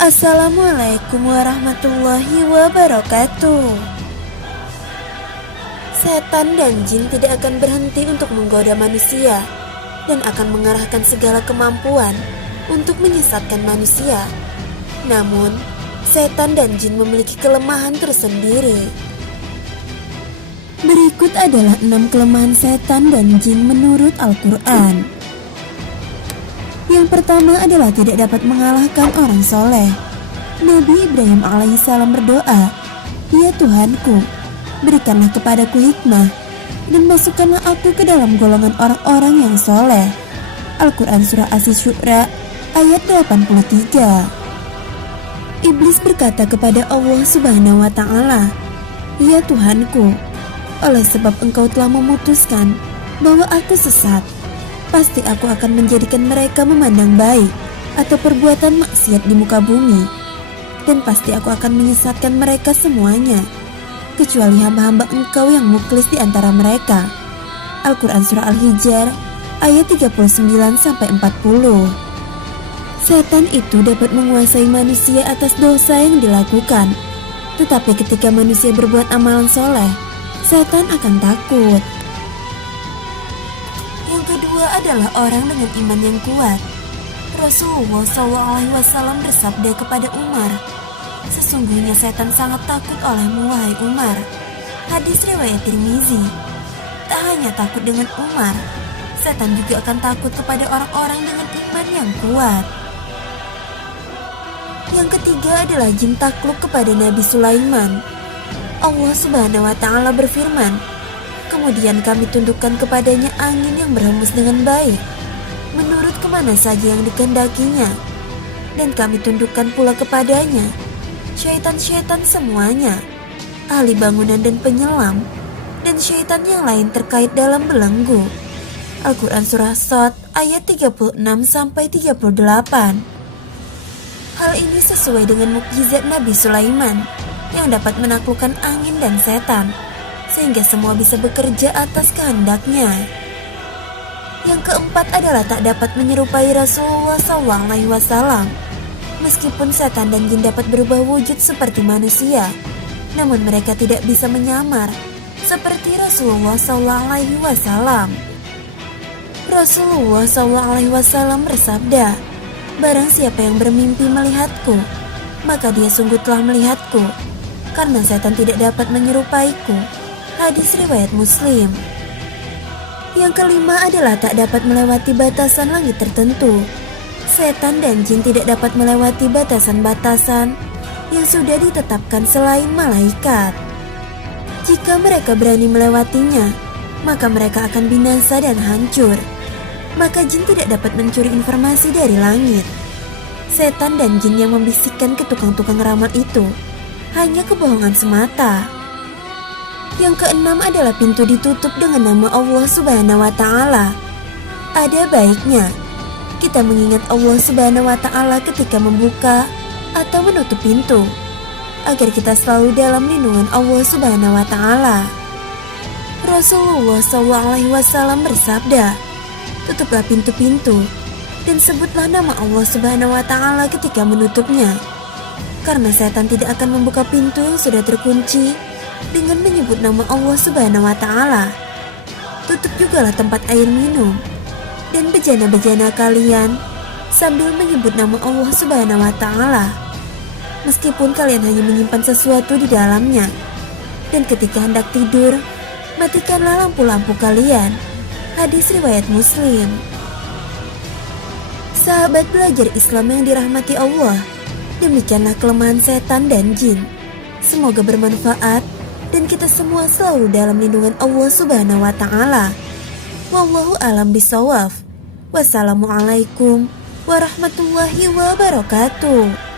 Assalamualaikum warahmatullahi wabarakatuh. Setan dan jin tidak akan berhenti untuk menggoda manusia dan akan mengerahkan segala kemampuan untuk menyesatkan manusia. Namun, setan dan jin memiliki kelemahan tersendiri. Berikut adalah 6 kelemahan setan dan jin menurut Al-Quran. Yang pertama adalah tidak dapat mengalahkan orang soleh. Nabi Ibrahim alaihissalam berdoa, "Ya Tuhanku, berikanlah kepadaku hikmah dan masukkanlah aku ke dalam golongan orang-orang yang soleh." Al-Quran Surah Asy-Syu'ara ayat 83. Iblis berkata kepada Allah Subhanahu wa Ta'ala, "Ya Tuhanku, oleh sebab Engkau telah memutuskan bahwa aku sesat, pasti aku akan menjadikan mereka memandang baik atau perbuatan maksiat di muka bumi, dan pasti aku akan menyesatkan mereka semuanya, kecuali hamba-hamba Engkau yang muklis di antara mereka." Al-Quran Surah Al-Hijr ayat 39-40. Setan itu dapat menguasai manusia atas dosa yang dilakukan, tetapi ketika manusia berbuat amalan soleh, setan akan takut. Yang kedua adalah orang dengan iman yang kuat. Rasulullah SAW bersabda kepada Umar, "Sesungguhnya setan sangat takut olehmu, wahai Umar." Hadis riwayat Tirmizi. Tak hanya takut dengan Umar, setan juga akan takut kepada orang-orang dengan iman yang kuat. Yang ketiga adalah jin takluk kepada Nabi Sulaiman. Allah Subhanahu wa Ta'ala berfirman, "Kemudian kami tundukkan kepadanya angin yang berhembus dengan baik, menurut kemana saja yang dikehendakinya. Dan kami tundukkan pula kepadanya syaitan-syaitan semuanya, ahli bangunan dan penyelam, dan syaitan yang lain terkait dalam belenggu." Al-Quran Surah Shad ayat 36-38. Hal ini sesuai dengan mukjizat Nabi Sulaiman yang dapat menaklukkan angin dan setan, sehingga semua bisa bekerja atas kehendaknya. Yang keempat adalah tak dapat menyerupai Rasulullah SAW. Meskipun setan dan jin dapat berubah wujud seperti manusia, namun mereka tidak bisa menyamar seperti Rasulullah SAW. Rasulullah SAW bersabda, "Barang siapa yang bermimpi melihatku, maka dia sungguh telah melihatku, karena setan tidak dapat menyerupaiku." Hadis riwayat Muslim. Yang kelima adalah tak dapat melewati batasan langit tertentu. Setan dan jin tidak dapat melewati batasan-batasan yang sudah ditetapkan selain malaikat. Jika mereka berani melewatinya, maka mereka akan binasa dan hancur. Maka jin tidak dapat mencuri informasi dari langit. Setan dan jin yang membisikkan ke tukang-tukang ramal itu hanya kebohongan semata. Yang keenam adalah pintu ditutup dengan nama Allah Subhanahu wa Ta'ala. Ada baiknya kita mengingat Allah Subhanahu wa Ta'ala ketika membuka atau menutup pintu, agar kita selalu dalam lindungan Allah Subhanahu wa Ta'ala. Rasulullah SAW bersabda, "Tutuplah pintu-pintu dan sebutlah nama Allah Subhanahu wa Ta'ala ketika menutupnya, karena setan tidak akan membuka pintu yang sudah terkunci dengan menyebut nama Allah Subhanahu wa Ta'ala. Tutup jugalah tempat air minum dan bejana-bejana kalian sambil menyebut nama Allah Subhanahu wa Ta'ala, meskipun kalian hanya menyimpan sesuatu di dalamnya. Dan ketika hendak tidur, matikanlah lampu-lampu kalian." Hadis riwayat Muslim. Sahabat belajar Islam yang dirahmati Allah, demikianlah kelemahan setan dan jin. Semoga bermanfaat dan kita semua selalu dalam lindungan Allah Subhanahu wa Ta'ala. Wallahu a'lam bishawab. Wassalamualaikum warahmatullahi wabarakatuh.